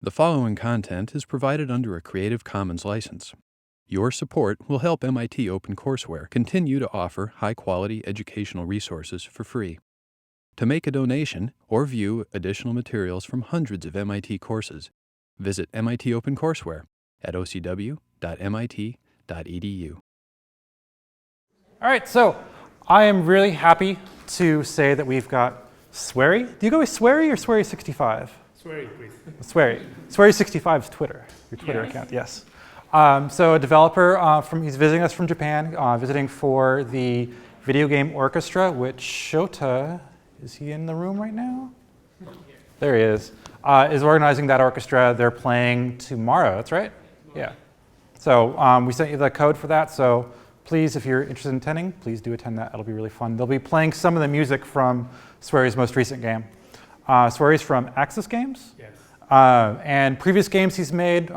The following content is provided under a Creative Commons license. Your support will help MIT OpenCourseware continue to offer high-quality educational resources for free. To make a donation or view additional materials from hundreds of MIT courses, visit MIT OpenCourseware at ocw.mit.edu. All right, so I am really happy to say that we've got Swery. Do you go with Swery or Swery65? Swery, please. Swery. Swery65 is Twitter, your Twitter account, yes. So a developer, he's visiting us from Japan, visiting for the video game orchestra, which Shota, is he in the room right now? There he is organizing that orchestra. They're playing tomorrow, that's right? Yeah. So we sent you the code for that, so please, if you're interested in attending, please do attend that. It'll be really fun. They'll be playing some of the music from Swery's most recent game. Swery's from Axis Games. Yes. And previous games he's made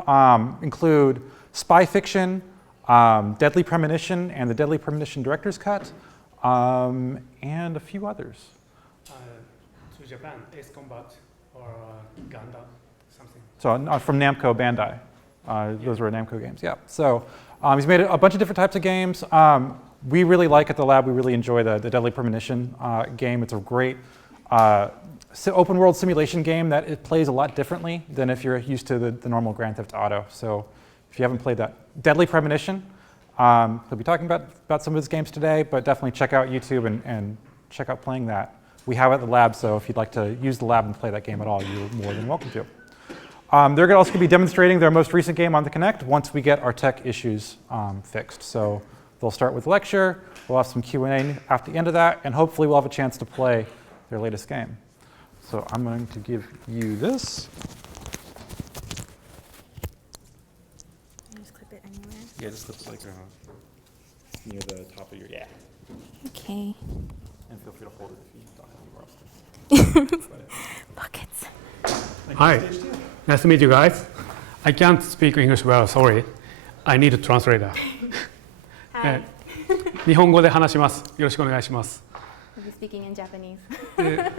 include Spy Fiction, Deadly Premonition, and the Deadly Premonition Director's Cut, and a few others. To Japan, Ace Combat or Gundam, something. So from Namco Bandai. Those were Namco games, yeah. So he's made a bunch of different types of games. We really like at the lab, we really enjoy the Deadly Premonition game. It's a great open world simulation game that it plays a lot differently than if you're used to the normal Grand Theft Auto. So if you haven't played that, Deadly Premonition, he'll be talking about some of his games today, but definitely check out YouTube and check out playing that. We have it at the lab, so if you'd like to use the lab and play that game at all, you're more than welcome to. They're also going to be demonstrating their most recent game on the Connect once we get our tech issues fixed. So they'll start with a lecture, we'll have some Q&A at the end of that, and hopefully we'll have a chance to play their latest game. So I'm going to give you this. Just clip it anywhere. Yeah, just clip it like near the top of your, yeah. Okay. And feel free to hold it if you don't have anywhere else. Buckets. Hi, nice to meet you guys. I can't speak English well, sorry. I need a translator. Hi. 日本語で話します。よろしくお願いします。I'll be speaking in Japanese. But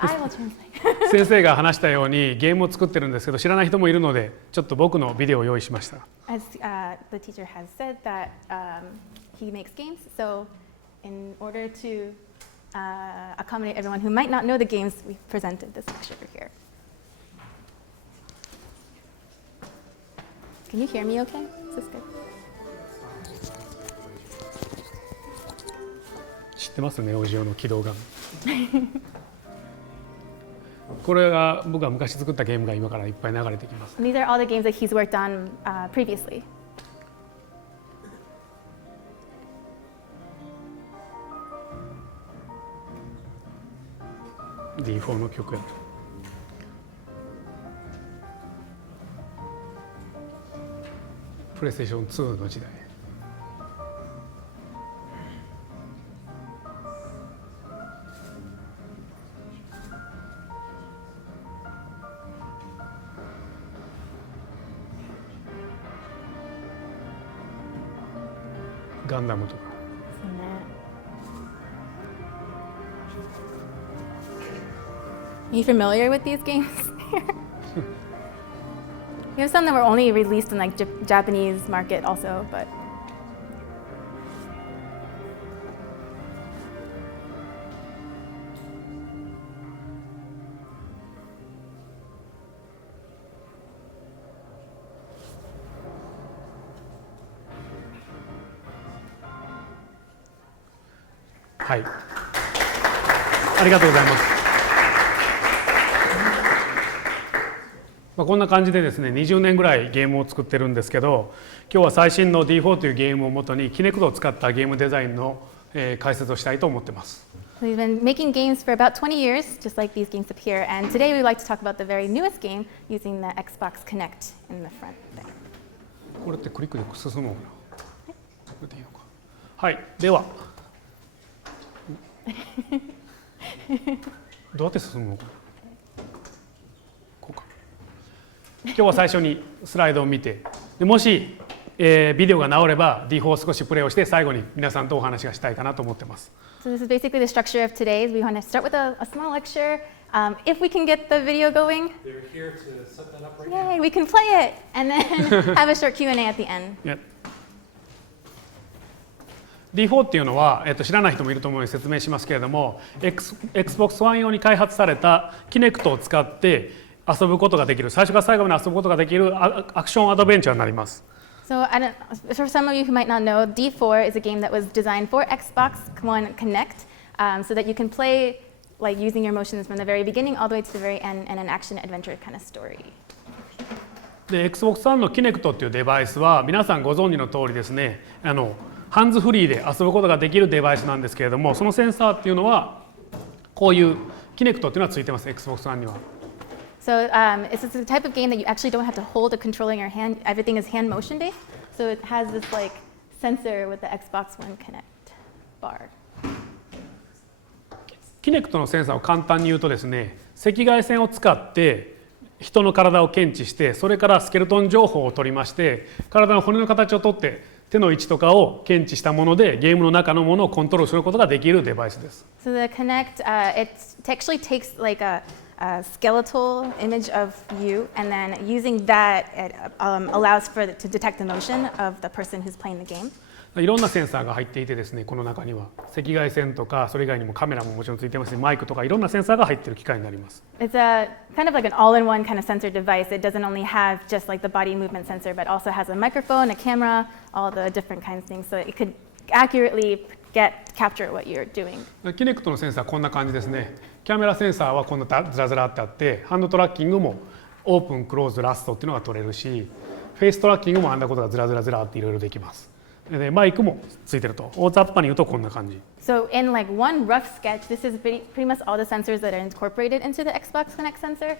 I will translate. 先生が話したようにゲームを作ってるんですけど、知らない人もいるので、ちょっと僕のビデオを用意しました。As the teacher has said that he makes games, so in order to accommodate everyone who might not know the games, we presented this lecture here. Can you hear me okay? Is this good? 知ってますね、オジオの起動画面。これが僕が昔作ったゲームが今からいっぱい流れてきます。And these are all the games that he's worked on previously. D4 の曲やと。プレイステーション2の時代。ガンダムとか。Are you familiar with these games? We have some that were only released in like Japanese market also, butはい。ありがとうございます。こんな感じでですね、20年ぐらいゲームを作ってるんですけど、今日は最新の D4 というゲームをもとにキネクトを使ったゲームデザインの解説をしたいと思ってます。we've been making games for about 20 years, just like these games up here. And today we'd like to talk about the very newest game using the Xbox Connect in the front there. これってクリックで進むのかな。これでいいのか。はい、では。どうやって進むのかな。こうか。今日は最初にスライドを見て、でもし、ビデオが治れば D4 を少しプレイをして最後に皆さんとお話がしたいかなと思ってます。So this is basically the structure of today's. We want to start with a small lecture, If we can get the video going, They're here to set that up right yay, we can play it and then have a short Q&A at the end. Yeah. D4 っていうのは、知らない人もいると思うので説明しますけれども、Xbox One 用に開発された Kinect を使って遊ぶことができる、最初から最後まで遊ぶことができるアクションアドベンチャーになります。So for some of you who might not know, D4 is a game that was designed for Xbox One Connect, so that you can play like using your motions from the very beginning all the way to the very end and an action adventure kind of story. で Xbox One の Kinect っていうデバイスは皆さんご存知の通りですね、ハンズフリーで遊ぶことができるデバイスなんですけれども、そのセンサーっていうのはこういう Kinect っていうのはついてます、Xbox One には。So it's a type of game that you actually don't have to hold a controller in your hand. Everything is hand motion based. So it has this like sensor with the Xbox One Connect bar. Kinect のセンサーを簡単に言うとですね、赤外線を使って人の体を検知して、それからスケルトン情報を取りまして、体の骨の形をとって手の位置とかを検知したものでゲームの中のものをコントロールすることができるデバイスです。So the Kinect, it actually takes like a skeletal image of you, and then using that, it allows for it to detect the motion of the person who's playing the game. いろんなセンサーが入っていてですね、この中には赤外線とかそれ以外にもカメラももちろんついてますし、マイクとかいろんなセンサーが入っている機械になります。It's a kind of like an all-in-one kind of sensor device. It doesn't only have just like the body movement sensor, but also has a microphone, a camera, all the different kinds of things. So it could accurately capture what you're doing. Kinect のセンサーはこんな感じですね。キャメラセンサーはこんなずらずらってあって、ハンドトラッキングもオープン、クローズ、ラストっていうのが取れるし、フェイストラッキングもあんなことがずらずらずらっていろいろできます。でマイクもついてると。大雑把に言うとこんな感じ。So in like one rough sketch, this is pretty much all the sensors that are incorporated into the Xbox Connect sensor.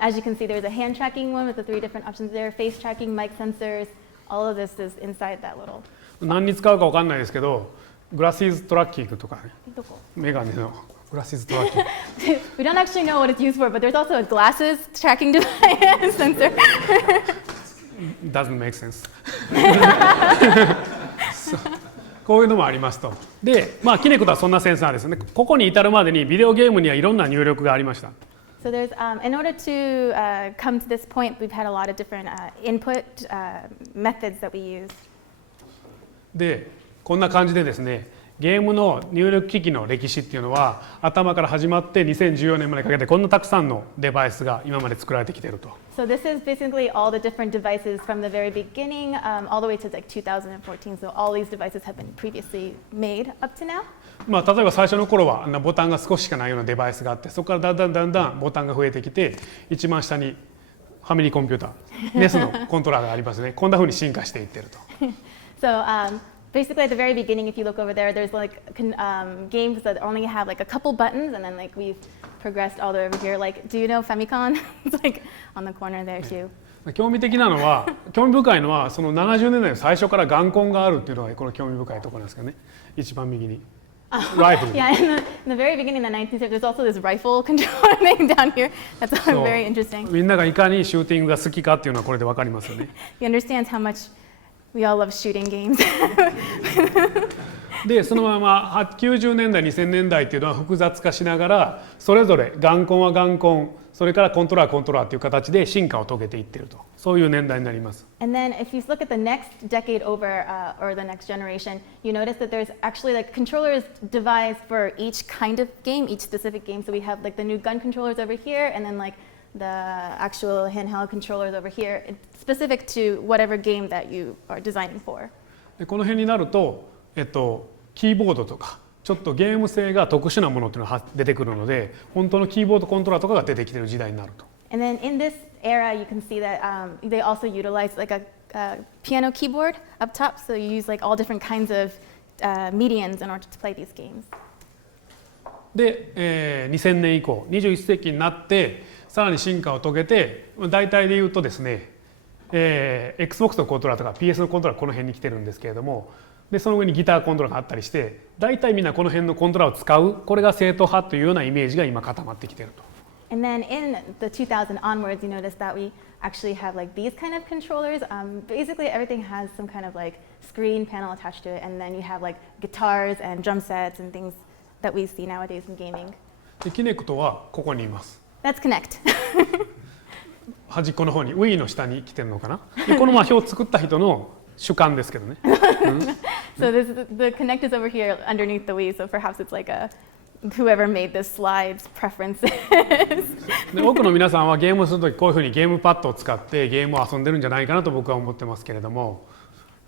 As you can see, there's a hand tracking one with the 3 different options there, face tracking, mic sensors. All of this is inside that little. 何に使うかわかんないですけど、グラシーズトラッキングとかね、どこ？メガネのグラシーズトラッキング。We don't actually know what it's used for, but there's also a glasses tracking device sensor. Doesn't make sense. こういうのもありますと。で、Kinect はそんなセンサーですね。ここに至るまでにビデオゲームにはいろんな入力がありました。So there's, in order to come to this point, we've had a lot of different input methods that we use. で、こんな感じでですね、ゲームの入力機器の歴史っていうのは頭から始まって2014年までかけてこんなたくさんのデバイスが今まで作られてきていると。So this is basically all the different devices from the very beginning, all the way to like 2014. So all these devices have been previously made up to now. 例えば最初の頃はボタンが少ししかないようなデバイスがあって、そこからだんだんボタンが増えてきて、一番下にファミリーコンピューター、NES のコントローラーがありますね。こんな風に進化していっていると。So basically at the very beginning, if you look over there, there's like games that only have like a couple buttons, and then like we've progressed all the way over here. Like, do you know Famicom? It's like on the corner there too. 興味深いのはその70年代の最初からガンコンがあるっていうのがこの興味深いところなんですけどね。一番右に。Rifle. Yeah, in the very beginning of the 1970s, there's also this rifle controller thing down here. That's very interesting. みんながいかにシューティングが好きかっていうのはこれでわかりますよね。You understand how much we all love shooting games. でそのまま90年代2000年代っていうのは複雑化しながらそれぞれガンコンはガンコン、それからコントローラーっていう形で進化を遂げていっていると、そういう年代になります。And then if you look at the next decade over, or the next generation, you notice that there's actually like controllers devised for each kind of game, each specific game. So we have like the new gun controllers over here, and then like the actual handheld controllers over here, specific to whatever game that you are designing for. でこの辺になると、キーボードとかちょっとゲーム性が特殊なものっていうのが出てくるので、本当のキーボードコントローラーとかが出てきている時代になると。And then in this era, you can see that they also utilize like a piano keyboard up top. So you use like all different kinds of medians in order to play these games. で、2000年以降、21世紀になってさらに進化を遂げて、大体で言うとですね、Xbox のコントローラーとか PS のコントローラーこの辺に来てるんですけれども、でその上にギターコントローラーがあったりして、大体みんなこの辺のコントローラーを使う、これが正統派というようなイメージが今固まってきていると。And then in the 2000 onwards, you notice that we actually have like these kind of controllers. Basically, everything has some kind of like screen panel attached to it, and then you have like guitars and drum sets and things that we see nowadays in gaming. で、キネクトはここにいます。That's Kinect. 端っこの方に Wii の下に来てるのかな。でこの表を作った人の主観ですけどね。So the Kinect is over here underneath the Wii, so perhaps it's like whoever made this slide's preferences. で多くの皆さんはゲームをするときこういうふうにゲームパッドを使ってゲームを遊んでるんじゃないかなと僕は思ってますけれども。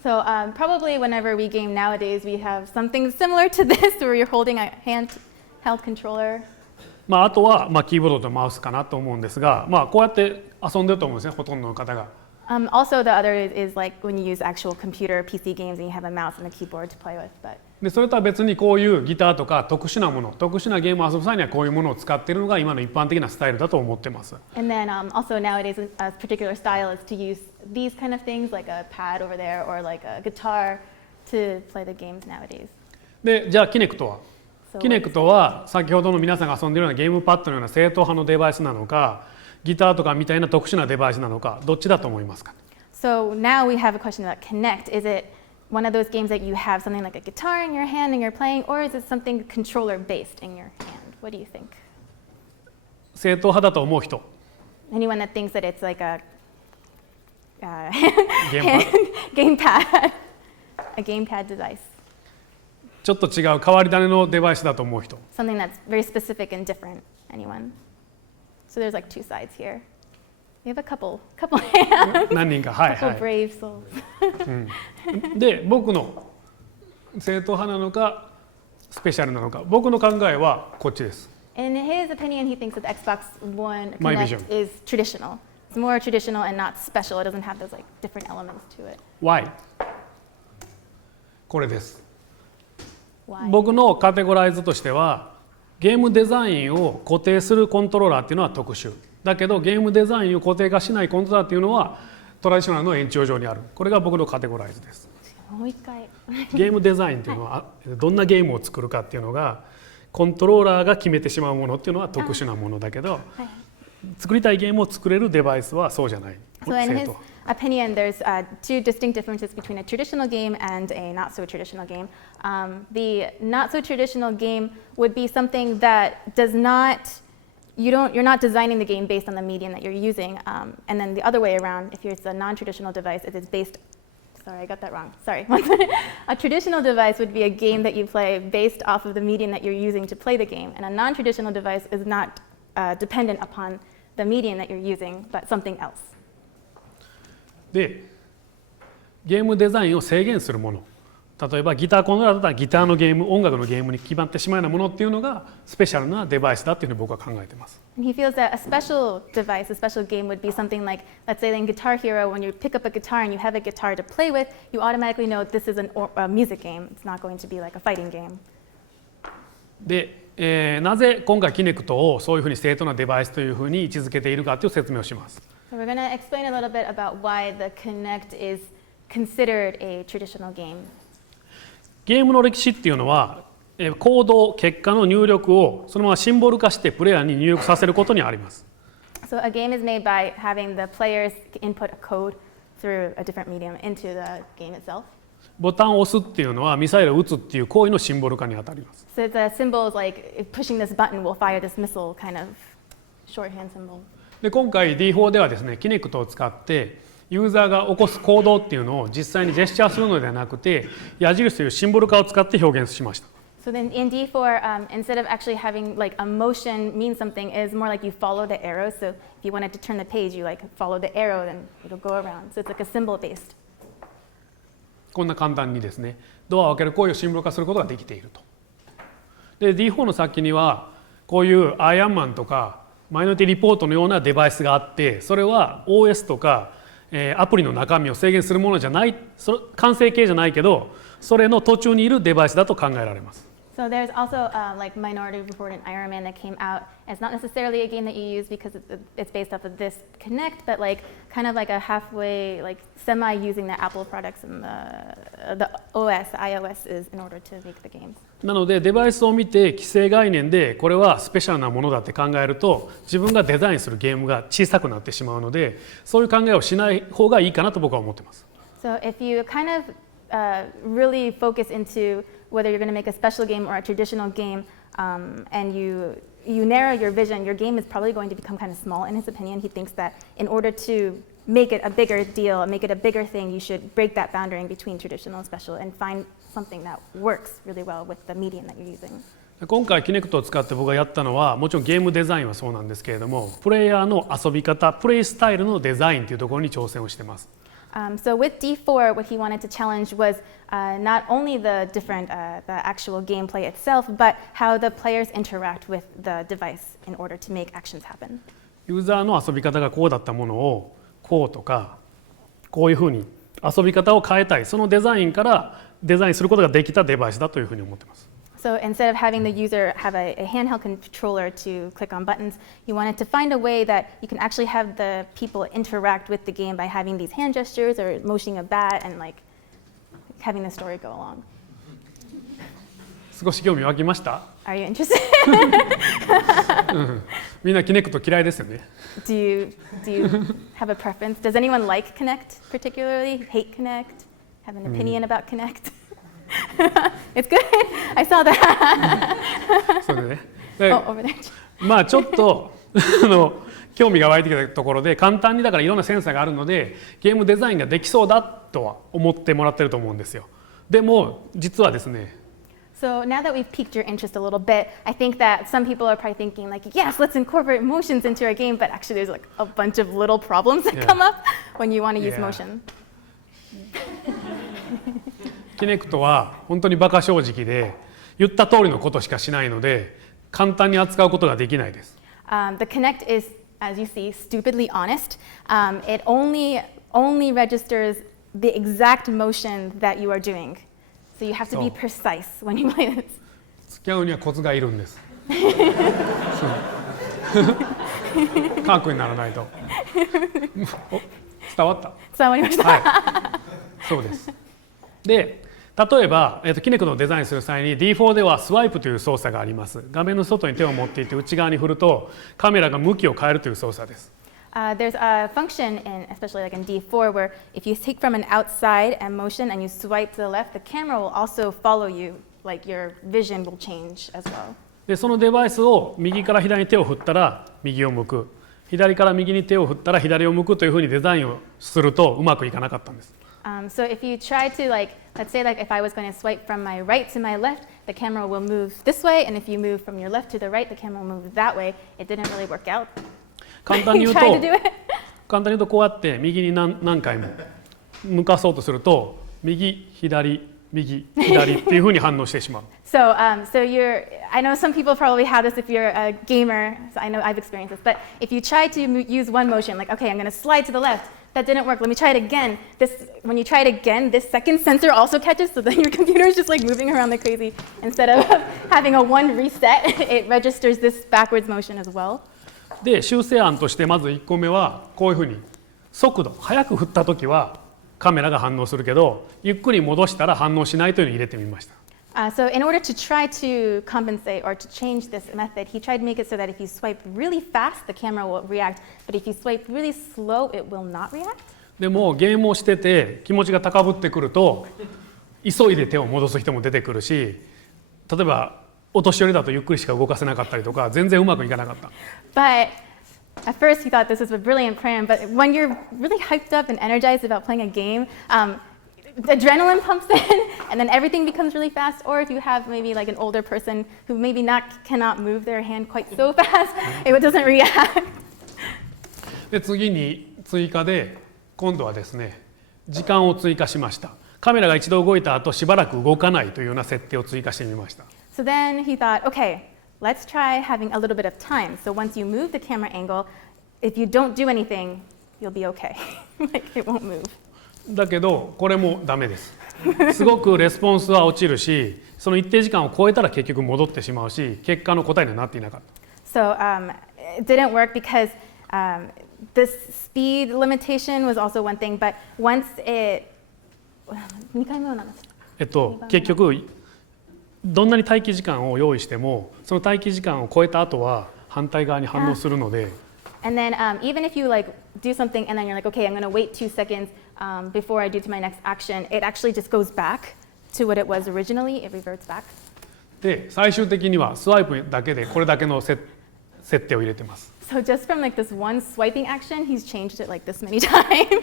So probably whenever we game nowadays, we have something similar to this, where you're holding a handheld controller. あとはキーボードとマウスかなと思うんですが、こうやって遊んでると思うんですね、ほとんどの方が。Also, the other is like when you use actual computer PC games and you have a mouse and a keyboard to play with. But でそれとは別にこういうギターとか特殊なもの、特殊なゲームを遊ぶ際にはこういうものを使っているのが今の一般的なスタイルだと思ってます。And then also nowadays, a particular style is to use these kind of things, like a pad over there or like a guitar, to play the games nowadays. でじゃあキネクトはキネクトは先ほどの皆さんが遊んでいるようなゲームパッドのような正統派のデバイスなのか、ギターとかみたいな特殊なデバイスなのか、どっちだと思いますか？ So now we have a question about Kinect. Is it one of those games that you have something like a guitar in your hand and you're playing, or is it something controller based in your hand? What do you think? 正統派だと思う人。Anyone that thinks that it's like a ゲームパッド gamepad, a gamepad device, ちょっと違う変わり種のデバイスだと思う人。 something that's very specific and different. Anyone? So there's like two sides here. We have a couple hands, 何人か、はい couple はい。 brave souls. で僕の正統派なのかスペシャルなのか、僕の考えはこっちです。 In his opinion, he thinks that the Xbox One My Kinect vision. is traditional. It's more traditional and not special. It doesn't have those like different elements to it. Why? これです。 Why? 僕のカテゴライズとしては、ゲームデザインを固定するコントローラーっていうのは特殊だけど、ゲームデザインを固定化しないコントローラーっていうのはトラディショナルの延長上にある。これが僕のカテゴライズです。もう一回。ゲームデザインっていうのはどんなゲームを作るかっていうのがコントローラーが決めてしまうものっていうのは特殊なものだけど、作りたいゲームを作れるデバイスはそうじゃない。 So in his opinion, there's two distinct differences between a traditional game and a not so traditional game. The not so traditional game would be something that does not, you're not designing the game based on the medium that you're using. And then the other way around, if it's a non-traditional device, it is based, sorry, I got that wrong. Sorry. A traditional device would be a game that you play based off of the medium that you're using to play the game. And a non-traditional device is not dependent upon the medium that you're using, but something else. でゲームデザインを制限するもの、例えばギターコントローラーだったらギターのゲーム、音楽のゲームに決まってしまうようなものっていうのがスペシャルなデバイスだっていうふうに僕は考えています。 And he feels that a special device, a special game would be something like, let's say in Guitar Hero, when you pick up a guitar and you have a guitar to play with, you automatically know this is a music game. It's not going to be like a fighting game. で、なぜ今回キネクトをそういうふうに正当なデバイスというふうに位置づけているかという説明をします。 So we're going to explain a little bit about why the Kinect is considered a traditional game. ゲームの歴史っていうのは、行動、結果の入力をそのままシンボル化してプレイヤーに入力させることにあります。 So a game is made by having the players input a code through a different medium into the game itself. ボタンを押すっていうのはミサイルを撃つっていう行為のシンボル化にあたります。 So the symbol is like pushing this button will fire this missile kind of shorthand symbol. で今回 D4 ではですね、キネクトを使ってユーザーが起こす行動っていうのを実際にジェスチャーするのではなくて、矢印というシンボル化を使って表現しました。 So then in D4, instead of actually having like a motion mean something, it is more like you follow the arrow. So if you wanted to turn the page, you like follow the arrow, then it'll go around. So it's like a symbol based. こんな簡単にですね、ドアを開ける行為をシンボル化することができていると。で D4 の先にはこういうアイアンマンとかマイノリティリポートのようなデバイスがあって、それは OS とかアプリの中身を制限するものじゃない、完成形じゃないけど、それの途中にいるデバイスだと考えられます。 So there's also like Minority Report and Iron Man that came out. It's not necessarily a game that you use because it's based off of this Kinect, but like kind of like a halfway, like semi using the Apple products and the OS, the iOS is in order to make the games. なのでデバイスを見て既成概念でこれはスペシャルなものだって考えると、自分がデザインするゲームが小さくなってしまうので、そういう考えをしない方がいいかなと僕は思っています。 So if you kind of really focus into whether you're going to make a special game or a traditional game, and you you narrow your vision, your game is probably going to become kind of small. In his opinion, he thinks that in order to make it a bigger deal, make it a bigger thing, you should break that boundary between traditional and special and find something that works really well with the medium that you're using. 今回 Kinect を使って僕がやったのはもちろんゲームデザインはそうなんですけれども、プレイヤーの遊び方、プレイスタイルのデザインというところに挑戦をしてます。So with D4, what he wanted to challenge was not only the different, the actual gameplay itself, but how the players interact with the device in order to make actions happen. ユーザーの遊び方がこうだったものをこうとかこういうふうに遊び方を変えたい、そのデザインからデザインすることができたデバイスだというふうに思ってます。So instead of having the user have a handheld controller to click on buttons, you wanted to find a way that you can actually have the people interact with the game by having these hand gestures or motioning a bat and like having the story go along. 少し興味湧きました？ Are you interested? みんな Kinect 嫌いですよね。do you have a preference? Does anyone like Kinect particularly? Hate Kinect? Have an opinion about Kinect? It's good. I saw that. それでね。 Oh, over there. まあちょっと興味が湧いてきたところで簡単にだからいろんなセンサーがあるのでゲームデザインができそうだとは思ってもらってると思うんですよ。でも実はですね。So now that we've piqued your interest a little bit, I think that some people are probably thinking like, yes, let's incorporate motions into our game, but actually there's like a bunch of little problems that come up when you want to use motion. Kinect は本当にバカ正直で言った通りのことしかしないので簡単に扱うことができないです。The Kinect is, as you see, stupidly honest. It only registers the exact motion that you are doing. So you have to be precise when you play this. 付き合うにはコツがいるんです。科学にならないと。伝わった？伝わりました。はい。そうです。で、例えば、Kinect のデザインする際に D4 ではスワイプという操作があります。画面の外に手を持っていて内側に振るとカメラが向きを変えるという操作です。There's a function, especially like in D4, where if you take from an outside and motion and you swipe to the left, the camera will also follow you, like your vision will change as well. で、そのデバイスを右から左に手を振ったら右を向く、左から右に手を振ったら左を向くというふうにデザインをするとうまくいかなかったんです。So if you try to let's say if I was going to swipe from my right to my left, the camera will move this way, and if you move from your left to the right, the camera will move that way. It didn't really work out. 簡単に言うとこうやって右に何回も向かそうとすると右左右左っていうふうに反応してしまう。So I know some people probably have this if you're a gamer. So I know I've experienced this. But if you try to use one motion, like okay, I'm going to slide to the left. That didn't work. Let me try it again. When you try it again, this second sensor also catches, so then your computer is just like moving around like crazy. Instead of having a one reset, it registers this backwards motion as well. で、修正案としてまず1個目はこういうふうに速度、速く振ったときはカメラが反応するけど、ゆっくり戻したら反応しないというのを入れてみました。So in order to try to compensate or to change this method, he tried to make it so that if you swipe really fast, the camera will react, but if you swipe really slow, it will not react. でもゲームをしてて気持ちが高ぶってくると急いで手を戻す人も出てくるし、例えばお年寄りだとゆっくりしか動かせなかったりとか全然うまくいかなかった。But at first he thought this was a brilliant plan, but when you're really hyped up and energized about playing a game, adrenaline pumps in and then everything becomes really fast. Or if you have maybe like an older person who maybe cannot move their hand quite so fast, it doesn't react. で、次に追加で今度はですね、時間を追加しました。カメラが一度動いた後しばらく動かないというような設定を追加してみました。So then he thought, okay, let's try having a little bit of time. So once you move the camera angle, if you don't do anything, you'll be okay. Like it won't move. だけどこれもダメです。すごくレスポンスは落ちるし、その一定時間を超えたら結局戻ってしまうし、結果の答えにはなっていなかった。So it didn't work because this speed limitation was also one thing, but once it 2回目は何ですか？結局どんなに待機時間を用意しても、その待機時間を超えた後は反対側に反応するので。And then even if you like do something and then you're like, okay, I'm going to wait 2 seconds before I do to my next action, it actually just goes back to what it was originally. It reverts back. で、最終的にはスワイプだけでこれだけの設定を入れてます。So just from like this one swiping action, he's changed it like this many times.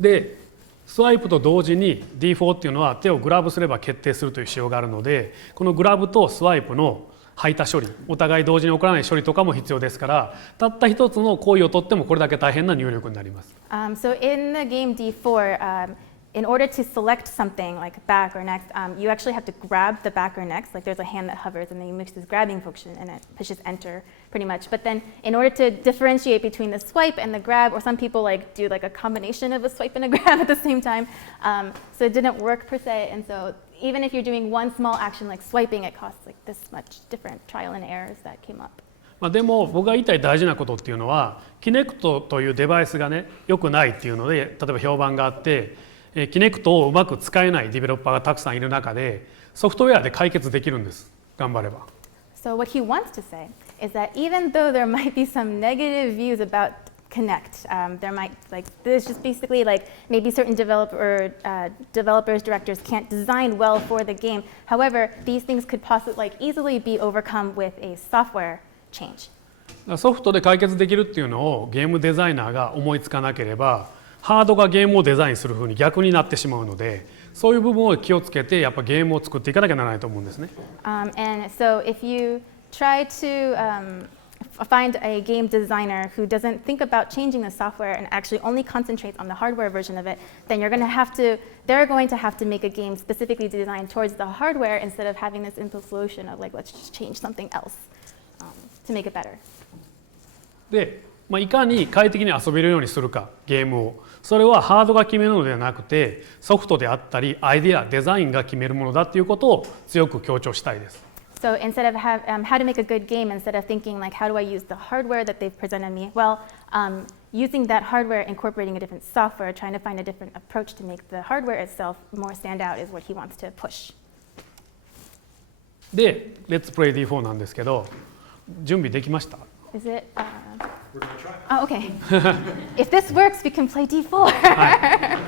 でスワイプと同時に D4 っていうのは手をグラブすれば決定するという仕様があるので、このグラブとスワイプの排他処理、お互い同時に起こらない処理とかも必要ですから、たった一つの行為をとってもこれだけ大変な入力になります。So in the game D4, in order to select something like back or next, you actually have to grab the back or next. Like there's a hand that hovers and then you mix this grabbing function and it pushes enter pretty much. But then in order to differentiate between the swipe and the grab, or some people like do like a combination of a swipe and a grab at the same time. So it didn't work per se. And so even if you're doing one small action like swiping, it costs like this much different trial and errors that came up. でも僕が言いたい大事なことっていうのは、キネクトというデバイスがね良くないっていうので、例えば評判があって、キネクトをうまく使えないディベロッパーがたくさんいる中で、ソフトウェアで解決できるんです。頑張れば。So what he wants to say is that even though there might be some negative views about Kinect, there might there's just basically like maybe certain developers, directors can't design well for the game. However, these things could possibly easily be overcome with a software change. ソフトで解決できるっていうのをゲームデザイナーが思いつかなければ、ハードがゲームをデザインする風に逆になってしまうので、そういう部分を気をつけてやっぱゲームを作っていかなきゃならないと思うんですね。And so if you try to find a game designer who doesn't think about changing the software and actually only concentrates on the hardware version of it, then they're going to have to make a game specifically designed towards the hardware instead of having this impulse solution of like let's just change something else to make it better. で、いかに快適に遊べるようにするかゲームを、それはハードが決めるのではなくてソフトであったりアイデアデザインが決めるものだということを強く強調したいです。So instead of how to make a good game, instead of thinking like how do I use the hardware that they've presented me, well, using that hardware, incorporating a different software, trying to find a different approach to make the hardware itself more stand out is what he wants to push. で、Let's Play D4 なんですけど、準備できました？ Is it? We're gonna try. Oh, okay. If this works, we can play D4. は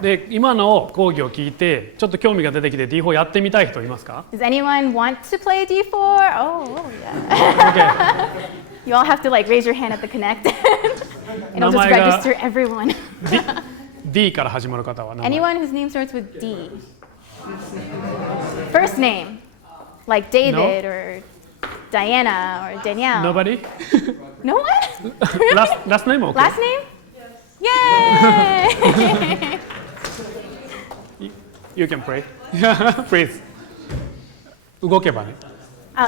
い、で、今の講義を聞いてちょっと興味が出てきて D4 やってみたい人いますか？ Does anyone want to play D4? Oh, yeah. You all have to like raise your hand at the Connect. It'll just register everyone. D から始まる方は名前。 Anyone whose name starts with D. First name, like David or Diana or Danielle. Nobody? No one? last name? Okay. Last name? Yay! You can pray. Please. 動けばね。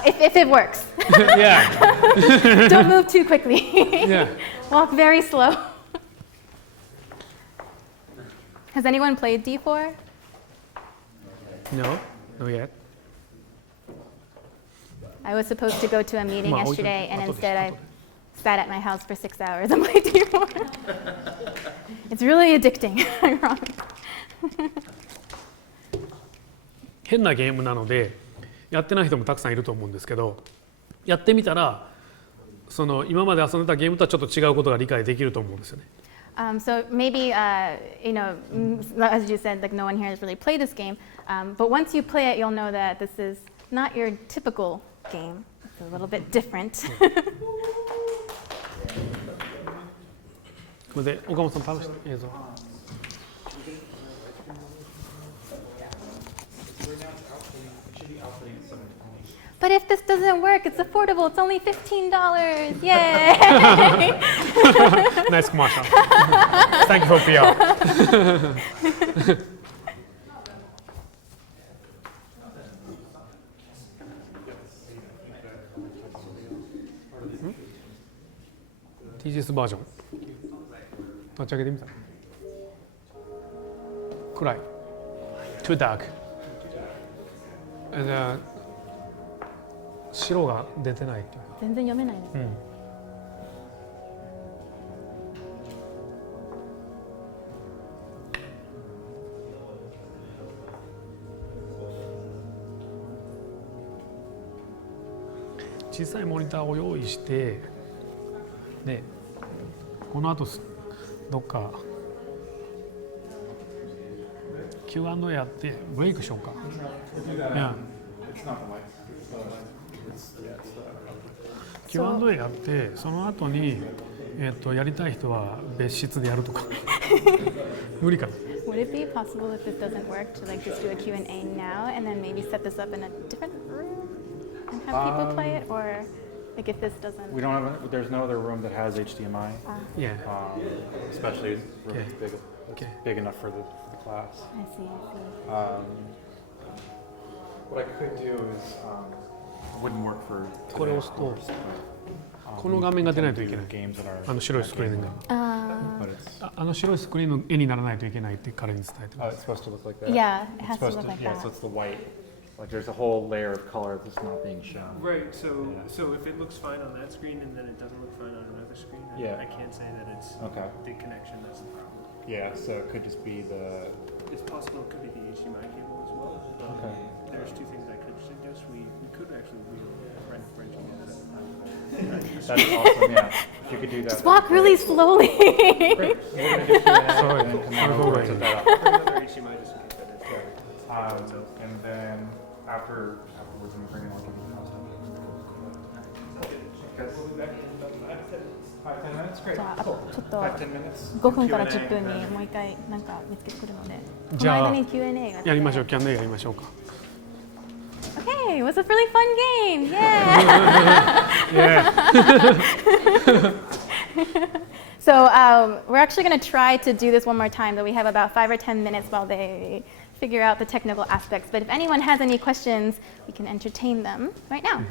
If it works. Yeah. Don't move too quickly. Yeah. Walk very slow. Has anyone played D4? No, not yet. I was supposed to go to a meeting yesterday, and instead I sat at my house for 6 hours and played D4. It's really addicting. Ironic. 変なゲームなのでやってない人もたくさんいると思うんですけど、やってみたらその今まで遊んでたゲームとはちょっと違うことが理解できると思うんですよね。So maybe, you know, as you said, like no one here has really played this game. But once you play it, you'll know that this is not your typical game. It's a little bit different. これで岡本さん試して映像。But if this doesn't work, it's affordable. It's only $15. Yay! Nice commercial. Thank you for PR. TGS バージョン立ち上げてみた。暗い。Too dark. じゃあ白が出てないっていう。全然読めないね。うん。小さいモニターを用意して、で、この後どっか Q&A やってブレイクしようか。Yeah. Q&A やってその後にやりたい人は別室でやるとか無理かな。Would it be possible if this doesn't work to like just do a Q&A now and then maybe set this up in a different room and have people play it, or like if this doesn't? We don't have. There's no other room that has HDMI, Yeah. especially a room Okay. that's big. Okay. Big enough for the class. I see. What I could do is wouldn't work for. これを押すとこの画面が出ないといけない。 Games that are. 白いスクリーンが But it's. 白いスクリーンの絵にならないといけないって彼に伝えてま Oh, す。 it's supposed to look like that. Yeah, it It's has to supposed look like yeah, that. so it's the white. Like there's a whole layer of color that's not being shown. Right, so Yeah. so if it looks fine on that screen and then it doesn't look fine on another screen, Yeah. I can't say that it's Okay. the connection that's the problem. Yeah, so it could just be the. It's possible it could be the HDMI cable as well. Okay. There's two things I could suggest. We could actually wrenching it out. That's awesome. Yeah, if you could do that. Just walk really slowly. Great. We're gonna do Q&A and then come on over and set that up. Bring another HDMI just in case that is. And then afterwards, we're bring in all the custom. Guys, we'll be back in about 5-10 minutes. Great. じゃあ、あとちょっと 5-10 minutes. 5分から Q&A 10分に and then- もう一回なんか見つけてくるので、こじゃあの間に Q&A があってやりましょう。Q&A やりましょうか。 Okay, it was a really fun game. Yeah. So we're actually going to try to do this one more time, though we have about 5 or 10 minutes while they figure out the technical aspects. But if anyone has any questions, we can entertain them right now.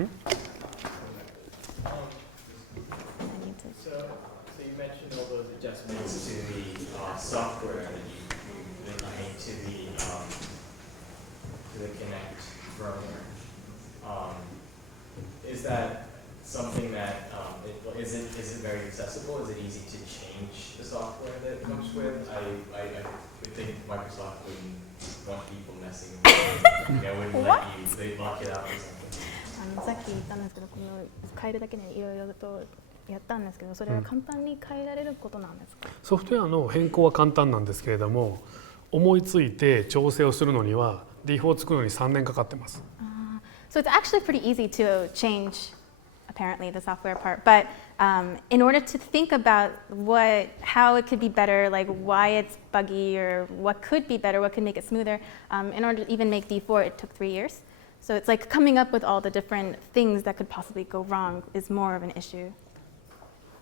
So you mentioned all those adjustments to the software that you made to the Kinect firmware. Is that something that is it very accessible? Is it easy to change the software that it comes with? I would think Microsoft wouldn't want people messing with it. Wouldn't let you, they'd lock it out or something. さっき言ったんですけど、この変えるだけでいろいろとやったんですけど、それは簡単に変えられることなんですか？ソフトウェアの変更は簡単なんですけれども、思いついて調整をするのにはディフォを作るのに3年かかってます。So it's actually pretty easy to change, apparently, the software part. But in order to think about how it could be better, like why it's buggy or what could be better, what could make it smoother, in order to even make D4, it took 3 years. So it's like coming up with all the different things that could possibly go wrong is more of an issue.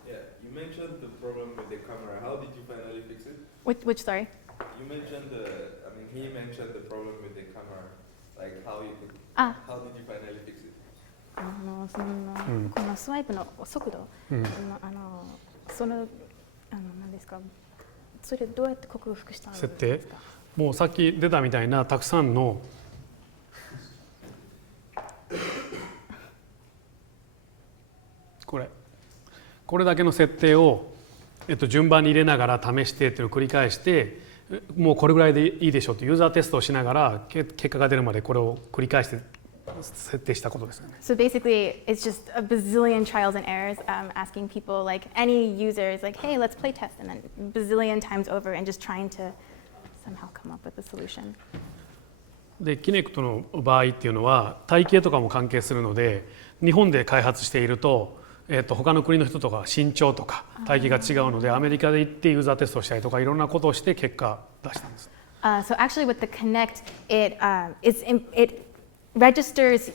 Yeah, you mentioned the problem with the camera. How did you finally fix it? Which sorry? You mentioned he mentioned the problem with the camera. Like how did you finally fix it? このスワイプの速度、何ですか？それどうやって克服したんですか？設定もうさっき出たみたいなたくさんのこれだけの設定を、順番に入れながら試してっていうのを繰り返してもうこれぐらいでいいでしょうとユーザーテストをしながら結果が出るまでこれを繰り返して設定したことですよね。So basically, it's just a bazillion trials and errors, asking people, like any users, like, hey, let's play test, and then bazillion times over, and just trying to somehow come up with a solution. でキネクトの場合っていうのは体型とかも関係するので日本で開発していると、他の国の人とか身長とか体型が違うのでアメリカで行ってユーザーテストをしたりとかいろんなことをして結果出したんです。So actually, with the Kinect, it registers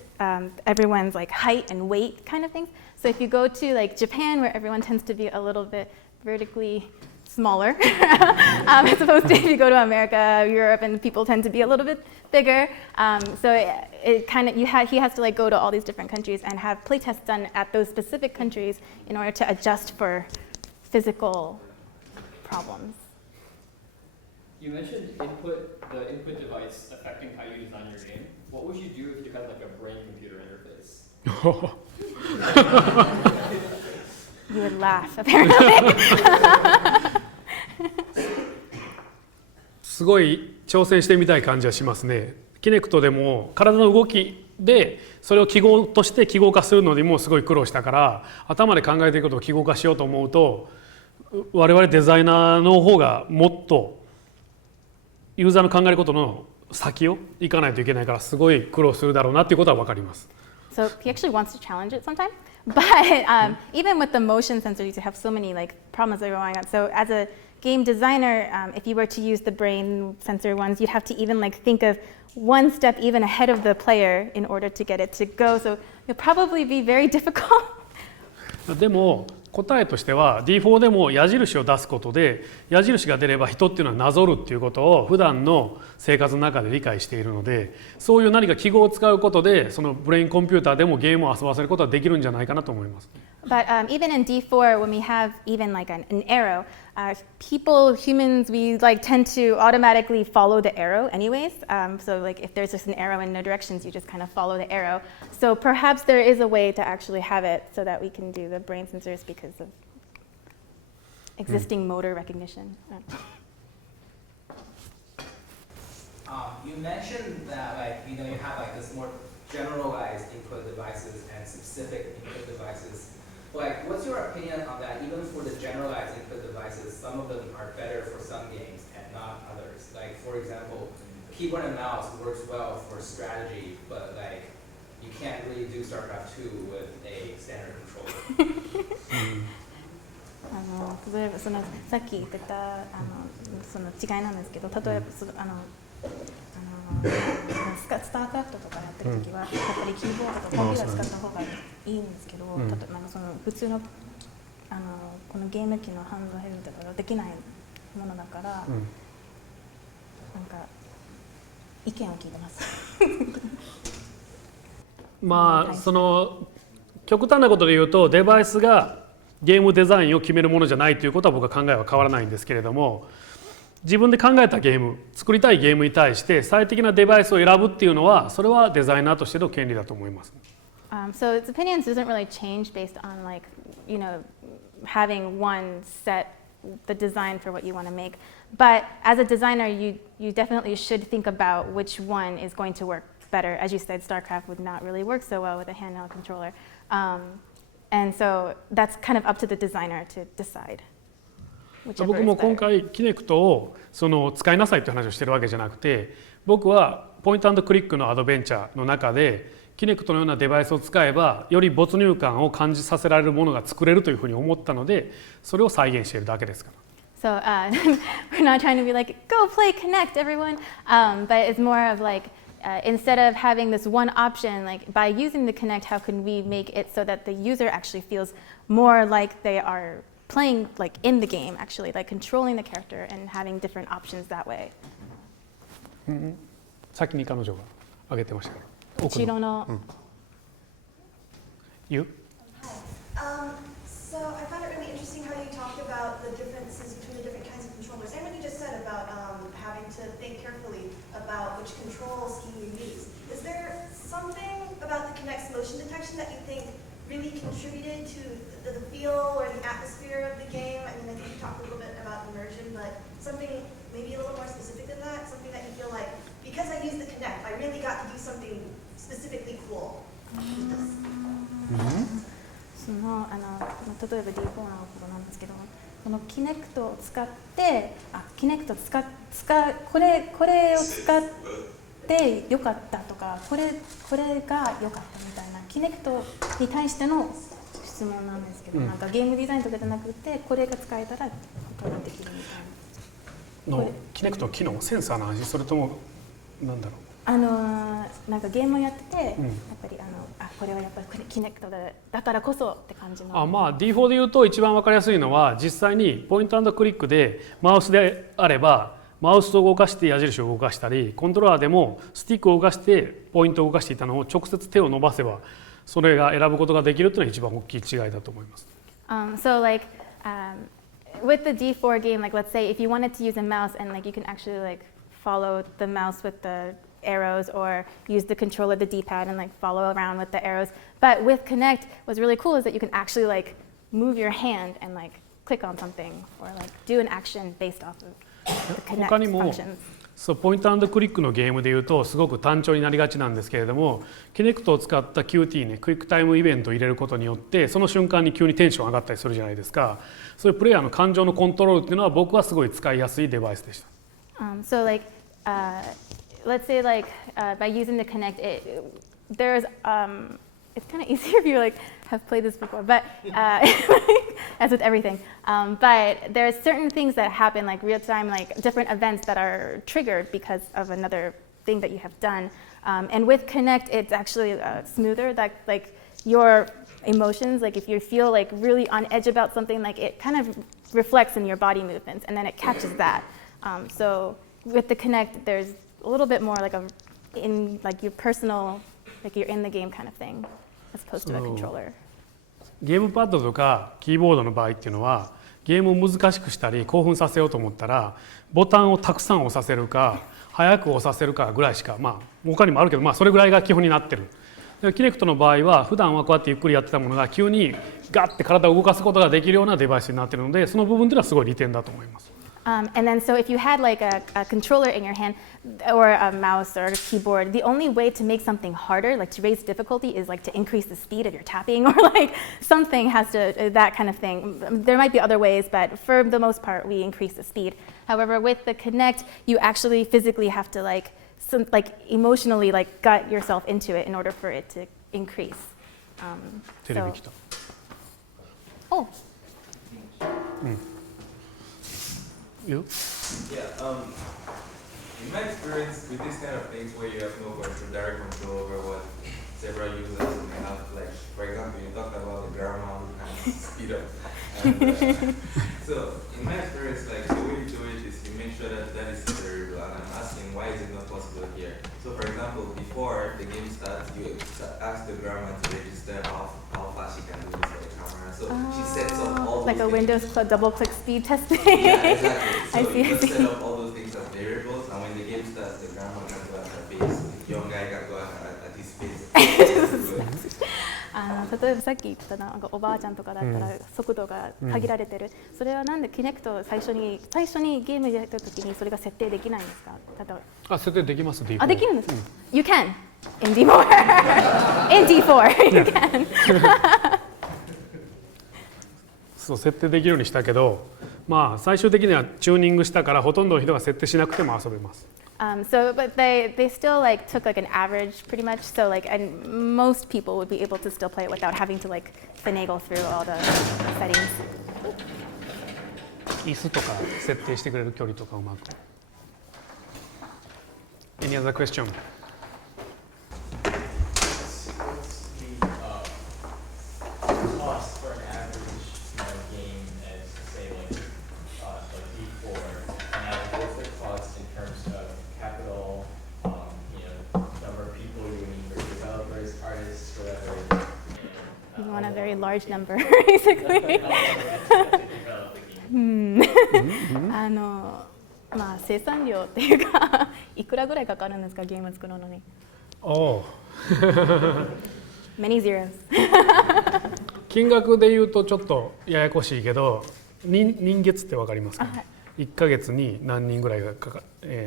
everyone's like height and weight kind of things. So if you go to like Japan, where everyone tends to be a little bit vertically smaller, as opposed to if you go to America, Europe, and people tend to be a little bit bigger. So it kind of he has to like go to all these different countries and have play tests done at those specific countries in order to adjust for physical problems. You mentioned the input device affecting how you design your game. What would you do if you had like a brain-computer interface? You would laugh, apparently. すごい挑戦してみたい感じはしますね。キネクトでも体の動きでそれを記号として記号化するのにもすごい苦労したから頭で考えていることを記号化しようと思うと我々デザイナーの方がもっとユーザーの考えることの先を行かないといけないからすごい苦労するだろうなっていうことは分かります。So he actually wants to challenge it sometime. But even with the motion sensors, you have so many like problems that are going on. So as a game designer, if you were to use the brain sensor ones, you'd have to even like think of one step even ahead of the player in order to get it to go. So it'll probably be very difficult. でも答えとしては D4 でも矢印を出すことで矢印が出れば人っていうのはなぞるっていうことを普段の生活の中で理解しているので、そういう何か記号を使うことでそのブレインコンピューターでもゲームを遊ばせることはできるんじゃないかなと思います。But even in D4, when we have even like an arrow, people, humans, we like tend to automatically follow the arrow anyways. So like if there's just an arrow in no directions, you just kind of follow the arrow. So perhaps there is a way to actually have it so that we can do the brain sensors because of existing motor recognition. You mentioned that you have like this more generalized input devices and specific input devices. What's your opinion on that? Even for the generalized input devices, some of them are better for some games and not others. Like for example, keyboard and mouse works well for strategy, but you can't really do StarCraft 2 with a standard controller. 例えばさっき言ってたその違いなんですけど、例えばスタークラフトとかやってるときはやっぱりキーボードとコンピューター使った方がいいんですけど、その普通のこのゲーム機のハンドヘルとかができないものだから、なんか意見を聞いてます。まあその極端なことで言うとデバイスがゲームデザインを決めるものじゃないということは僕は考えは変わらないんですけれども、自分で考えたゲーム、作りたいゲームに対して最適なデバイスを選ぶっていうのはそれはデザイナーとしての権利だと思います。So its opinions doesn't really change based on having one set the design for what you want to make. But as a designer, you definitely should think about which one is going to work better. As you said, StarCraft would not really work so well with a handheld controller. And so that's kind of up to the designer to decide. 僕も今回キネクトを使いなさいという話をしてるわけじゃなくて、僕はポイント&クリックのアドベンチャーの中でキネクトのようなデバイスを使えばより没入感を感じさせられるものが作れるというふうに思ったので、それを再現しているだけですから。So we're not trying to be like, go play Kinect, everyone. But it's more of like, instead of having this one option, like by using the Kinect, how can we make it so that the user actually feels more like they are playing like in the game, actually, like controlling the character and having different options that way. 先に彼女が挙げてましたから。後ろの。You? So I found it really interesting how you talked about the differences between the different kinds of controllers, and what you just said about having to think carefully about which control scheme you use. Is there something about the Kinect's motion detection that you think really contributed to the feel or the atmosphere of the game? I mean, I think you talked a little bit about immersion, but something maybe a little more specific than that, something that you feel like, because I used the Kinect, I really got to do something specifically cool with this. 例えば D4 のことなんですけど、このキネクトを使ってキネクトこれを使って良かったとか、これが良かったみたいなキネクトに対しての質問なんですけど、なんかゲームデザインとかじゃなくてこれが使えたらことができるみたいな。キネクトの機能、センサーの話、それともなんだろう。なんかゲームをやってて、やっぱりこれはやっぱりキネクトだからこそって感じの。まあ D4 で言うと一番わかりやすいのは実際にポイント&クリックでマウスであればマウスを動かして矢印を動かしたり、コントローラーでもスティックを動かしてポイントを動かしていたのを直接手を伸ばせばそれが選ぶことができるというのが一番大きい違いだと思います。So like with the D4 game, like let's say if you wanted to use a mouse and like you can actually like follow the mouse with the arrows or use the controller, the D-pad, and like follow around with the arrows. But with Kinect, what's really cool is that you can actually like move your hand and like click on something or like do an action based off of the Kinect 他にも functions. そうポイント&クリックのゲームでいうとすごく単調になりがちなんですけれども、キネクトを使った QT ね、クイックタイムイベントを入れることによってその瞬間に急にテンション上がったりするじゃないですか。そういうプレイヤーの感情のコントロールっていうのは僕はすごい使いやすいデバイスでした。So like let's say like by using the Kinect, there's it's kind of easier if you like have played this before, but as with everything. But there's certain things that happen, like real time, like different events that are triggered because of another thing that you have done. And with Connect, it's actually smoother. That like your emotions, like if you feel like really on edge about something, like it kind of reflects in your body movements, and then it catches that. So with the Connect, there's a little bit more like in like your personal, like you're in the game kind of thing, as opposed to a controller. ゲームパッドとかキーボードの場合っていうのはゲームを難しくしたり興奮させようと思ったらボタンをたくさん押させるか早く押させるかぐらいしか、まあ他にもあるけど、それぐらいが基本になってる。キネクトの場合は普段はこうやってゆっくりやってたものが急にガッて体を動かすことができるようなデバイスになっているので、その部分というのはすごい利点だと思います。And then so if you had like a controller in your hand or a mouse or a keyboard, the only way to make something harder, like to raise difficulty, is like to increase the speed of your tapping or like something has to, that kind of thing. There might be other ways, but for the most part, we increase the speed. However, with the Connect, you actually physically have to like emotionally like gut yourself into it in order for it to increase. So. Oh. You? Yeah, in my experience with these kind of things where you have no direct control over what several users may have, like, for example, you talked about the grammar and speed up. And, so, in my experience, like, the way you do it is you make sure that that is variable, and I'm asking why is it not possible here? So, for example, before the game starts, you ask the grammar to register how fast she can do this for the camera. So, she sets up all like those a Windows double-click speed testing. Yeah, exactly. So I see. you set up all those things as variables, and when the game starts, the grandma can go at her pace, the young guy can go at his pace. 例えばさっき言ったなんかおばあちゃんとかだったら速度が限られてる、それはなんでキネクト最初にゲームやった時にそれが設定できないんですか？設定できます。D4。あ、できるんですか？ You can in D4 in D4 you can そう設定できるようにしたけど、最終的にはチューニングしたからほとんどの人が設定しなくても遊べます。So, but they still like took like an average pretty much. So like, and most people would be able to still play it without having to like finagle through all the settings. 椅子とか設定してくれる距離とかうまく。Any other question? Cost for an average game as say like D4, and what's the cost in terms of capital, number of people you need for developers, artists, whatever. You want a very large number, basically. 生産量っていうかいくらぐらいかかるんですかゲーム作るのに。Many zeros. 金額で言うとちょっとややこしいけど、人月ってわかりますか？1ヶ月に何人ぐらいが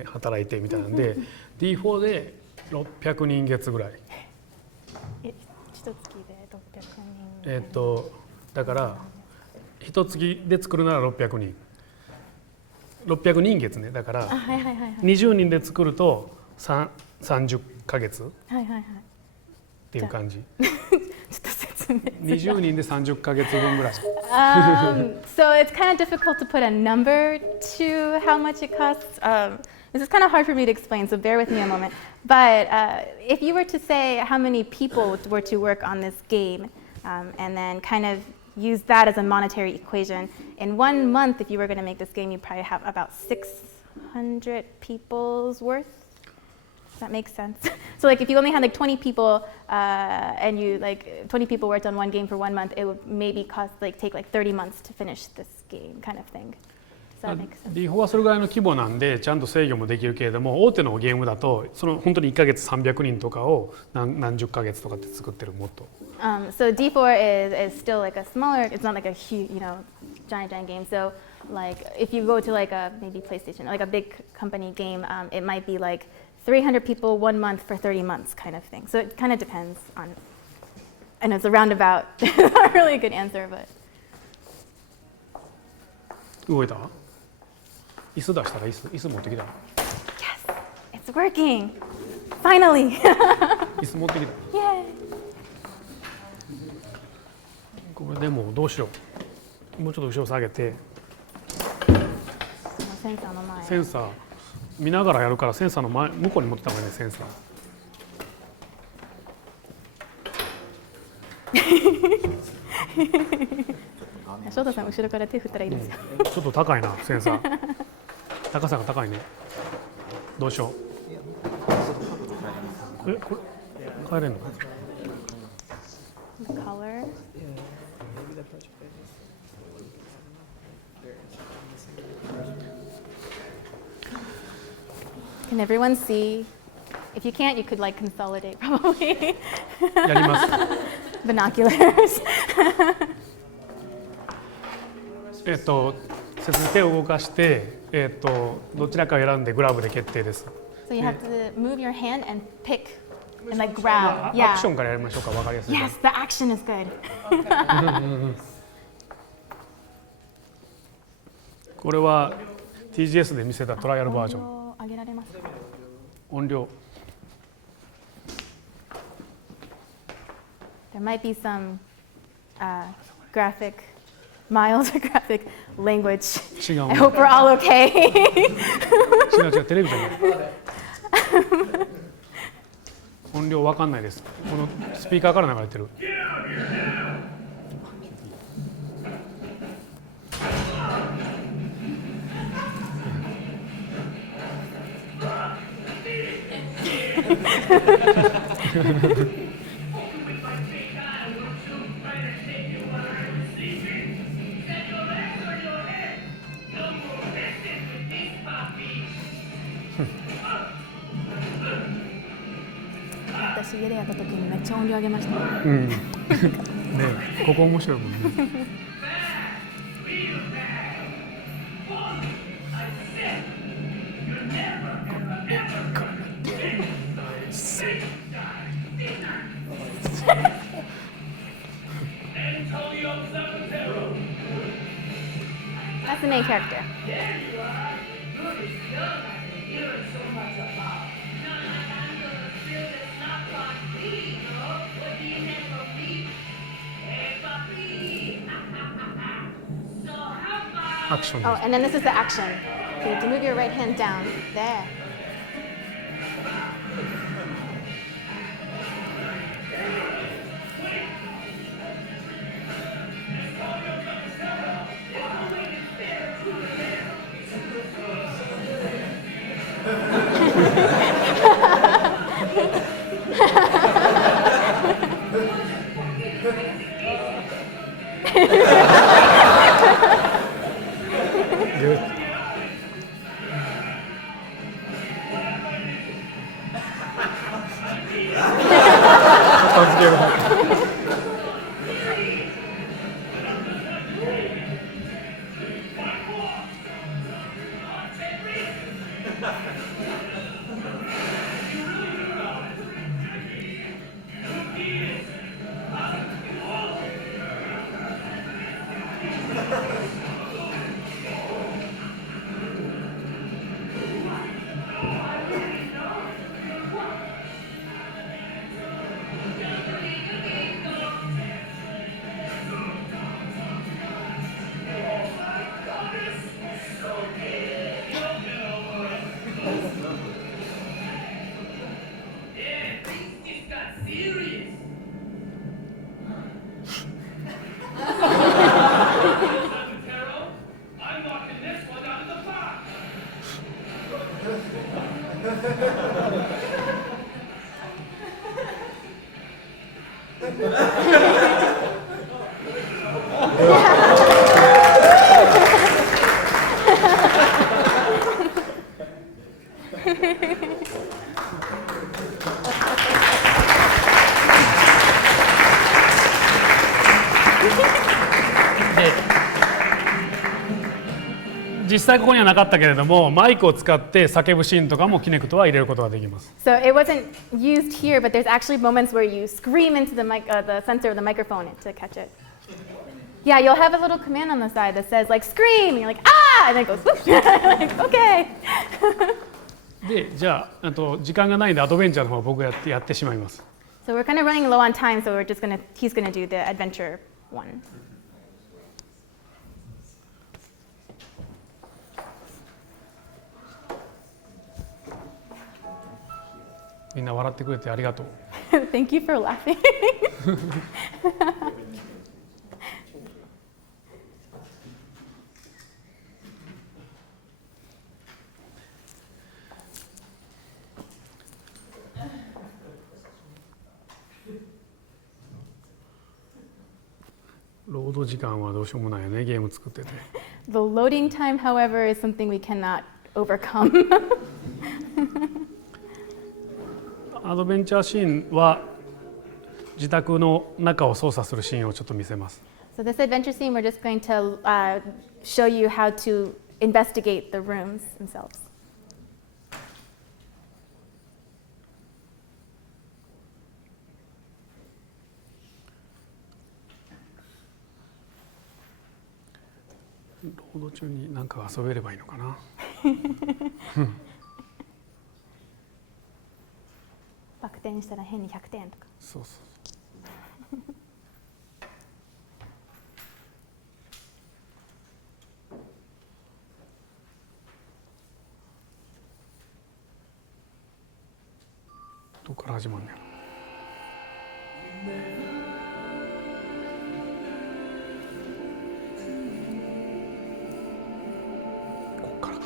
働いてみたいなんで、D4 で600人月ぐらい。一月で600人。だから一月で作るなら600人。600人月ね。だから20人で作ると30ヶ月っていう感じ。20人で30ヶ月分ぐらい。So it's kind of difficult to put a number to how much it costs. This is kind of hard for me to explain, so bear with me a moment. But if you were to say how many people were to work on this game, and then kind of use that as a monetary equation, in 1 month, if you were going to make this game, you'd probably have about 600 people's worth. Does that make sense? So like if you only had like 20 people and you like 20 people worked on one game for 1 month, it would maybe take like 30 months to finish this game kind of thing. Does that make sense? D4 はそれぐらいの規模なんでちゃんと制御もできるけれども、大手のゲームだとその本当に1ヶ月300人とかを何十ヶ月とかって作ってるもっと。So D4 is still like a smaller. It's not like a huge, giant game. So like if you go to like a maybe PlayStation, like a big company game, it might be like 300 people 1 month for 30 months kind of thing. So it kind of depends on. And it's a roundabout, not really a good answer, but. 動いた？椅子出したら椅子持ってきた。Yes, it's working. Finally. 椅子持ってきた。Yay. これでもどうしよう。もうちょっと後ろ下げて、センサーの前。センサー見ながらやるからセンサーの前向こうに持ってた方がいいね、センサー。翔太さん後ろから手振ったらいいですよ。ちょっと高いな、センサー。高さが高いね。どうしよう。これ変えれんの？Color. Can everyone see? If you can't, you could like consolidate probably. やります。Binoculars. 説明手を動かして、どちらかを選んでグラブで決定です。So you have to move your hand and pick and like ア grab. クショ Yeah. ンからやりましょうか、わかりやすいから。 Yes, the action is good. これは TGS で見せたトライアルバージョン。音量上げられますか？音量。There might be some graphic, mild graphic language. 違う I hope we're all okay. 違う、テレビじゃない。音量わかんないです。このスピーカーから流れてる。私家でやった時にめっちゃ音量上げました。うん。ね、ここ面白いもんね。That's the main character. Action. Oh, and then this is the action. So you have to move your right hand down. There. Good.で実際ここにはなかったけれども、マイクを使って叫ぶシーンとかもキネクトは入れることができます。So it wasn't used here, but there's actually moments where you scream into the the sensor of the microphone to catch it. Yeah, you'll have a little command on the side that says like scream, and you're like ah, and then it goes whoosh. Like okay. で、じゃあ時間がないんでアドベンチャーの方を僕がやってしまいます。So we're kind of running low on time, so he's gonna do the adventure one.みんな笑ってくれてありがとう。Thank you for laughing. ロード時間はどうしようもないよね、ゲーム作ってて。The loading time, however, is something we cannot overcome. アドベンチャーシーンは自宅の中を操作するシーンをちょっと見せます。So this adventure scene, we're just going to show you how to investigate the rooms themselves. ロード中に何か遊べればいいのかな。バク転したら変に100点とか。そうそう。どこから始まるんだろう。ここからか。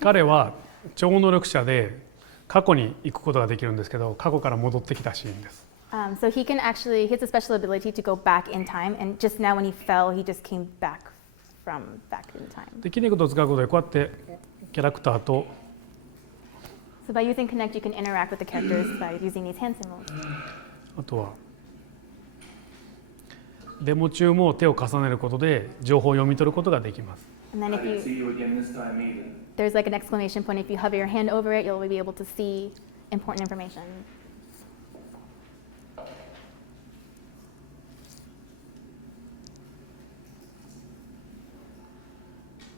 彼は超能力者で過去に行くことができるんですけど、過去から戻ってきたシーンです。So he can actually, he has a special ability to go back in time, and just now when he fell, he just came back from back in time. でキネクトを使うことでこうやってキャラクターと So by using Connect, you can interact with the characters by using these hand symbols. あとはデモ中も手を重ねることで情報を読み取ることができます。And then if I didn't see you, you again this time either. there's like an exclamation point. If you hover your hand over it, you'll be able to see important information.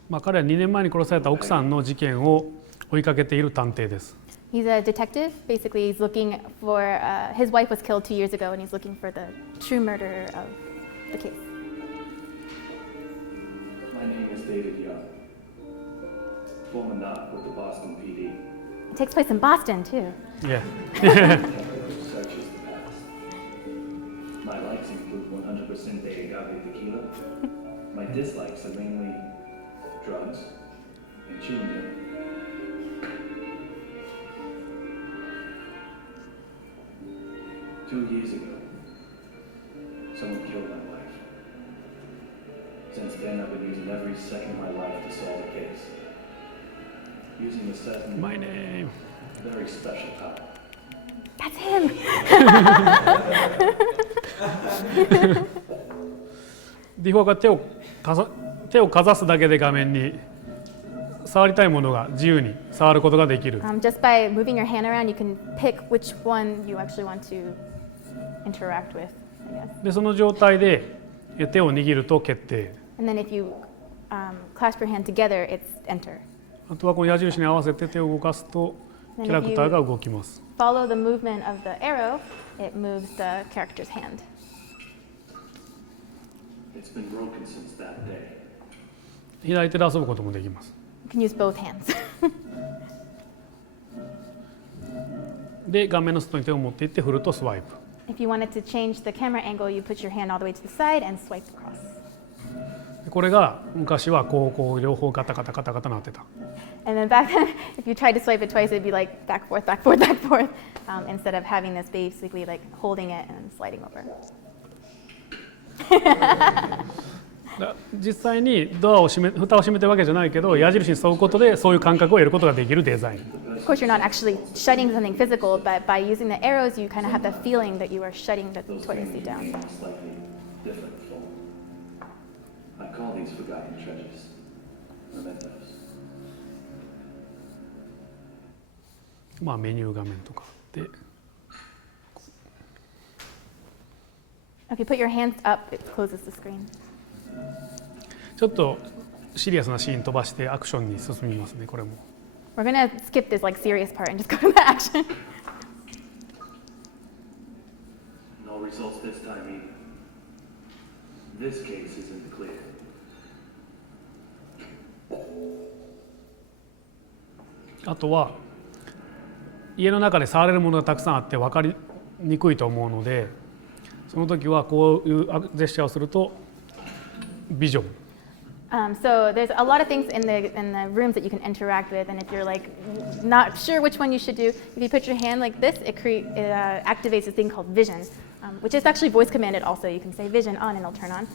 彼は2年前に殺された奥さんの事件を追いかけている探偵です。He's a detective. Basically, he's looking for, his wife was killed 2 years ago, and he's looking for the true murderer of the case. My name is David Young, former knock with the Boston PD. It takes place in Boston, too. Yeah. Detective searches the past. My likes include 100% de agave tequila. My dislikes are mainly drugs and chewing gum. Two years ago, someone killed my wife. Since then, I've been using every second of my life to solve the case. Using a certain My name. very special power. That's him. ディフォーが手をかざすだけで画面に触りたいものが自由に触ることができる。Just by moving your hand around, you can pick which one you actually want to interact with, I guess. でその状態で手を握ると決定。 And then if you clasp your hand together, it's enter. あとはこの矢印に合わせて手を動かすとキャラクターが動きます。 Follow the movement of the arrow, it moves the character's hand. It's been broken since that day. 左手で遊ぶこともできます。 You can use both hands. で画面の外に手を持っていって振るとスワイプ。 If you wanted to change the camera angle, you put your hand all the way to the side and swipe across. これが昔はこう両方ガタガタガタガタなってた。 And then back then, if you tried to swipe it twice, it'd be like back, forth, back, forth, back, forth, instead of having this basically like holding it and sliding over. 実実際にドアを蓋を閉めてるわけじゃないけど、矢印に沿うことでそういう感覚を得ることができるデザイン。Of course, you're not actually shutting something physical, but by using the arrows, you kind of have the feeling that you are shutting the toilet seat down. Slightly different form. I call these forgotten treasures. Mementos. まあメニュー画面とかで。Okay, put your hands up, it closes the screen. ちょっとシリアスなシーン飛ばしてアクションに進みますね、これも。We're gonna skip this like serious part and just go to the action. No results this time either. This case isn't clear. あとは家の中で触れるものがたくさんあって分かりにくいと思うので、その時はこういうジェスチャーをするとビジョン。So there's a lot of things in the rooms that you can interact with, and if you're like not sure which one you should do, if you put your hand like this, it activates a thing called vision, which is actually voice commanded. Also, you can say vision on, and it'll turn on,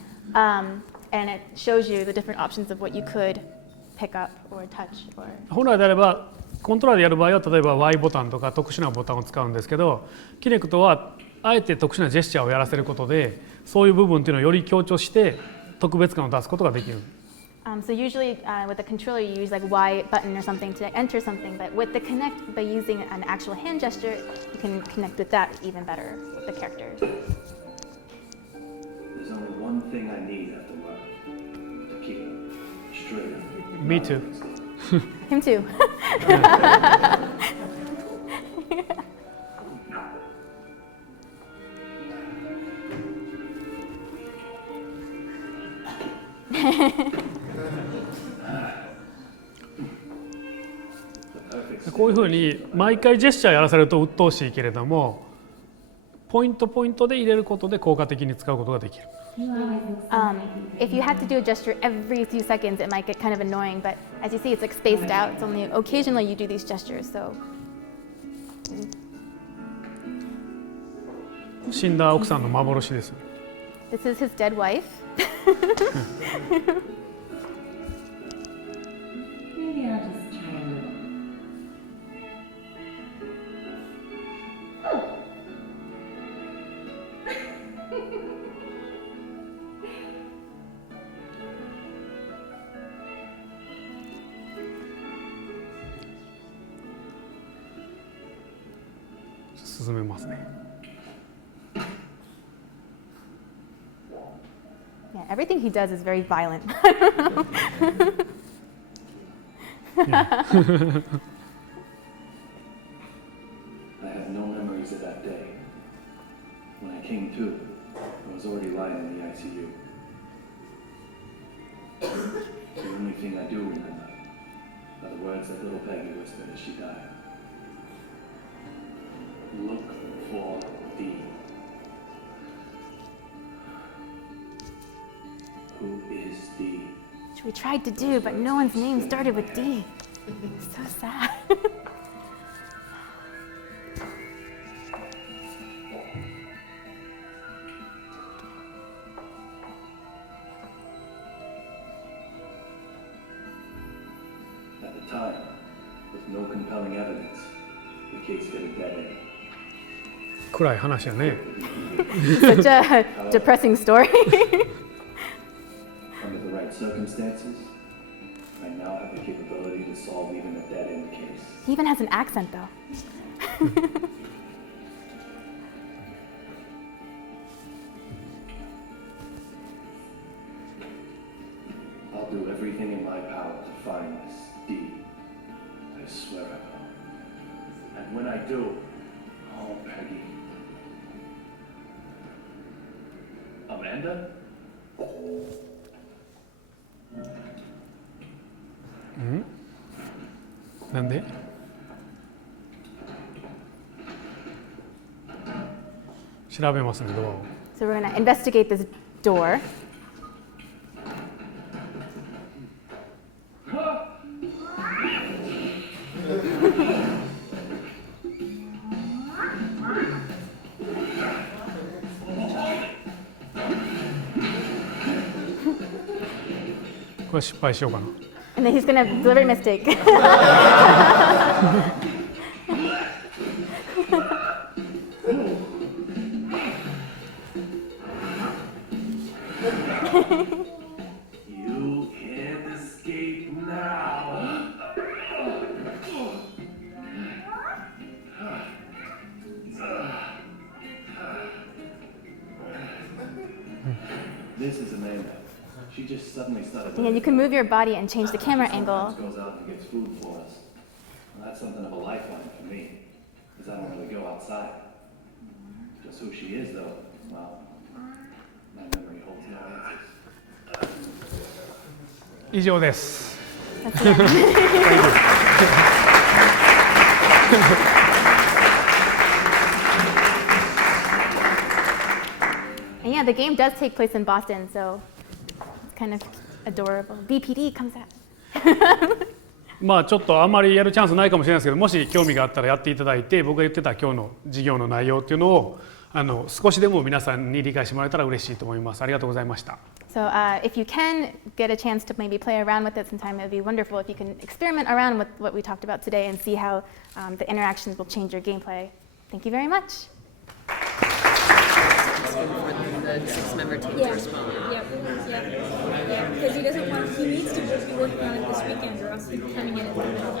and it shows you the different options of what you could pick up or touch. Or 本来であればコントローラーでやる場合は例えば Y ボタンとか特殊なボタンを使うんですけど、キネクトはあえて特殊なジェスチャーをやらせることでそういう部分っていうのをより強調して特別感を出すことができる。So usually with the controller you use like Y button or something to enter something, but with the Kinect, by using an actual hand gesture, you can connect with that even better with the characters. There's only one thing I need after work. Tequila. Straight up. Me too. Him too. The perfect こういうふうに毎回ジェスチャーやらせると鬱陶しいけれども、ポイントポイントで入れることで効果的に使うことができる。If you have to do a gesture every few seconds, it might get kind of annoying, but as you see, it's like spaced out. It's only occasionally you do these gestures, so 死んだ奥さんの幻です。 this is his dead wife. Maybe I'll just try a little. Oh. 進めますね。Yeah, everything he does is very violent. I have no memories of that day. When I came to, I was already lying in the ICU. The only thing I do remember are the words that little Peggy whispered as she died. Look for D. Who is D? Which we tried to do, but no one's name started with D. So sad. At the time, with no compelling evidence, the case hit a dead end. 暗い話やね。 Such a depressing story. Under the right circumstances, I now have the capability to solve even a dead-end case. He even has an accent, though. I'll do everything in my power to find this D. I swear I will. And when I do, oh, Peggy. Amanda? なんで？調べますね、ドアを。 So we're gonna investigate this door. これ失敗しようかな。 And then he's gonna deliver a mistake. You can't escape now. This is Amanda. She just suddenly started. And then you can move your body and change the camera angle. Goes out and gets food for us. Well, that's something of a lifeline for me, because I don't really go outside. Just who she is, though, well, my memory holds no answers. 以上です。 That's the end. And yeah, the game does take place in Boston, so it's kind of adorable. BPD comes out. まあちょっとあんまりやるチャンスないかもしれないですけど、もし興味があったらやっていただいて、僕が言ってた今日の授業の内容っていうのを少しでも皆さんに理解してもらえたら嬉しいと思います。ありがとうございました。 So if you can get a chance to maybe play around with it sometime, it would be wonderful if you can experiment around with what we talked about today and see how the interactions will change your gameplay. Thank you very much. The 6-member team Yeah. to respond. Yeah, because he doesn't want, he needs to be working on it this weekend or else he's turning it into the middle.